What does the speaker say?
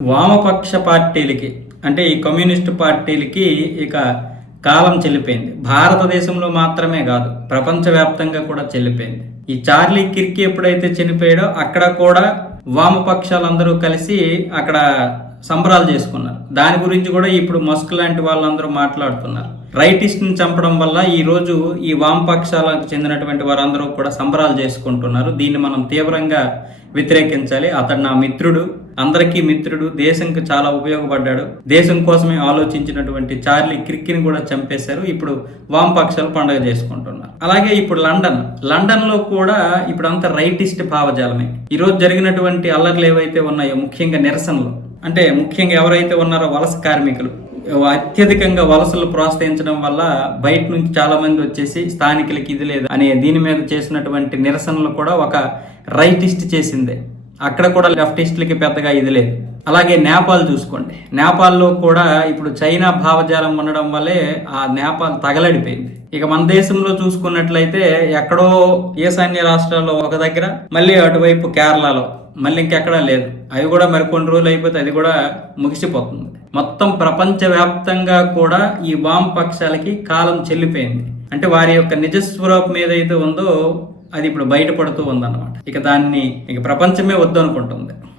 వామపక్ష పార్టీలకి అంటే ఈ కమ్యూనిస్టు పార్టీలకి ఇక కాలం చెల్లిపోయింది. భారతదేశంలో మాత్రమే కాదు ప్రపంచవ్యాప్తంగా కూడా చెల్లిపోయింది. ఈ చార్లీ కిర్కి ఎప్పుడైతే చనిపోయాడో అక్కడ కూడా వామపక్షాలందరూ కలిసి అక్కడ సంబరాలు చేసుకున్నారు. దాని గురించి కూడా ఇప్పుడు మస్క్ లాంటి వాళ్ళందరూ మాట్లాడుతున్నారు. రైటిస్ట్ని చంపడం వల్ల ఈరోజు ఈ వామపక్షాలకు చెందినటువంటి వారందరూ కూడా సంబరాలు చేసుకుంటున్నారు. దీన్ని మనం తీవ్రంగా వ్యతిరేకించాలి. అతడు నా మిత్రుడు అందరికీ మిత్రుడు దేశంకి చాలా ఉపయోగపడ్డాడు. దేశం కోసమే ఆలోచించినటువంటి చార్లీ క్రిక్కిని కూడా చంపేశారు. ఇప్పుడు వామపక్షాలు పండుగ చేసుకుంటున్నారు. అలాగే ఇప్పుడు లండన్. లండన్లో కూడా ఇప్పుడు అంత రైటిస్ట్ భావజాలమే. ఈరోజు జరిగినటువంటి అల్లర్లు ఏవైతే ఉన్నాయో ముఖ్యంగా నిరసనలు అంటే ముఖ్యంగా ఎవరైతే ఉన్నారో వలస కార్మికులు అత్యధికంగా వలసలు ప్రోత్సహించడం వల్ల బయట నుంచి చాలా మంది వచ్చేసి స్థానికులకి ఇది లేదు అనే దీని మీద చేసినటువంటి నిరసనలు కూడా ఒక రైటిస్ట్ చేసిందే. అక్కడ కూడా లెఫ్టిస్టులకి పెద్దగా ఇది లేదు. అలాగే నేపాల్ చూసుకోండి. నేపాల్లో కూడా ఇప్పుడు చైనా భావజాలం ఉండడం వల్లే ఆ నేపాల్ తగలడిపోయింది. ఇక మన దేశంలో చూసుకున్నట్లయితే ఎక్కడో ఈశాన్య రాష్ట్రాల్లో ఒక దగ్గర మళ్ళీ అటువైపు కేరళలో. మళ్ళీ ఇంకెక్కడా లేదు. అవి కూడా మరికొన్ని రోజులు అయిపోతే అది కూడా ముగిసిపోతుంది. మొత్తం ప్రపంచవ్యాప్తంగా కూడా ఈ వామపక్షాలకి కాలం చెల్లిపోయింది. అంటే వారి యొక్క నిజస్వరూపం ఏదైతే ఉందో అది ఇప్పుడు బయటపడుతూ ఉందన్నమాట. ఇక దాన్ని ఇక ప్రపంచమే వద్దు అనుకుంటుంది